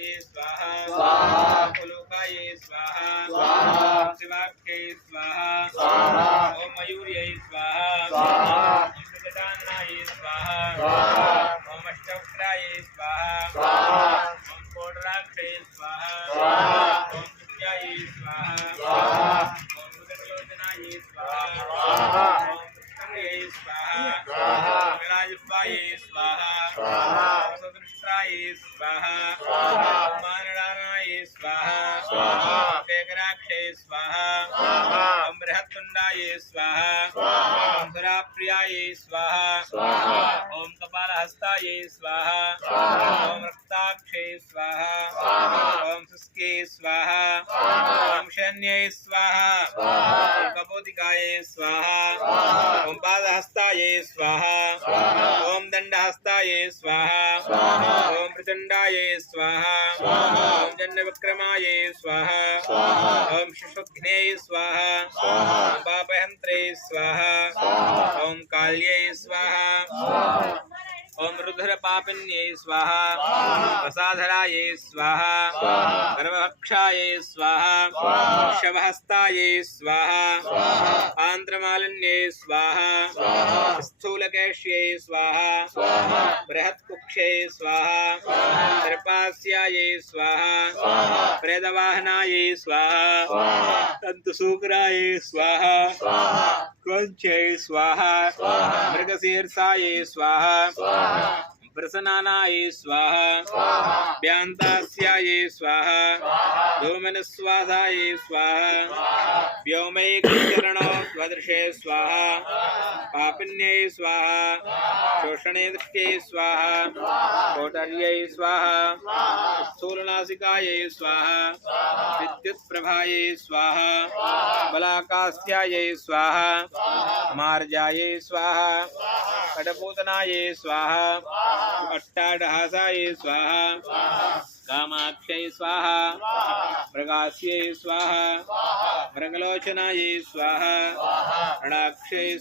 नीलाये स्वाहा उलोकाये स्वाहा शिवाख्ये स्वाहा ओम मयूर्यै स्वाहा ओम जटान्नाये स्वाहा ओम अष्टवक्त्राये स्वाहा ओम कोटराक्षये स्वाहा ओम विद्याये स्वाहा ओम उदरलोचनाये स्वाहा ओम कृष्णाये स्वाहा विराजपाये स्वाहा सदृष्टाये स्वाहा मानदानाये स्वाहा वेगराक्षये स्वाहा ओम बृहत्तुण्डाये स्वाहा ओम सुराप्रियाये स्वाहा ओम कपालहस्ताये स्वाहा ओम रक्ताक्षे स्वाहा ओम शुष्के स्वाहा ओम शन्ये स्वाहा ओम कपोतिकाये स्वाहा ओम पादहस्ताये स्वाहा ओम दंडहस्ताये स्वाहा ओम प्रचंडाये स्वाहा ओम जन्नविक्रमाये स्वाहा ओम शशुघ्ने स्वाहा ओम पापहन्त्रे स्वाहा ओम काल्ये स्वाहा ओम रुद्र पापिन्ये स्वाहा वसाधराये स्वाहा गर्भक्षाये स्वाहा शवहस्ताये स्वाहा आंद्रमालिन्ये स्वाहा स्थूलकेश्ये स्वाहा बृहत्कुक्षे स्वाहा त्रिपास्याये स्वाहा प्रेतवाहनाये स्वाहा तंतुसूकराये स्वाहा क्रंचे स्वाहा मृगशीर्षाये स्वाहा प्रसन्नानाये स्वाहा व्यांतास्याये स्वाहा धूमनस्वासाये स्वाहा व्योमैकचरणो स्वदृशे स्वाहा पापिन्ये स्वाहा शोषणे दृष्टे स्वाहा कोटर्ये स्वाहा स्थूलनासिकाये स्वाहा विद्युत्प्रभाये स्वाहा बलाकास्याये स्वाहा मार्जाये स्वाहा कटपूतनाये स्वाहा अट्टाडहासाये स्वाहा कामाक्षये स्वाहा मृगास्ये स्वाहा मृगलोचनाये स्वाहा रणाक्षये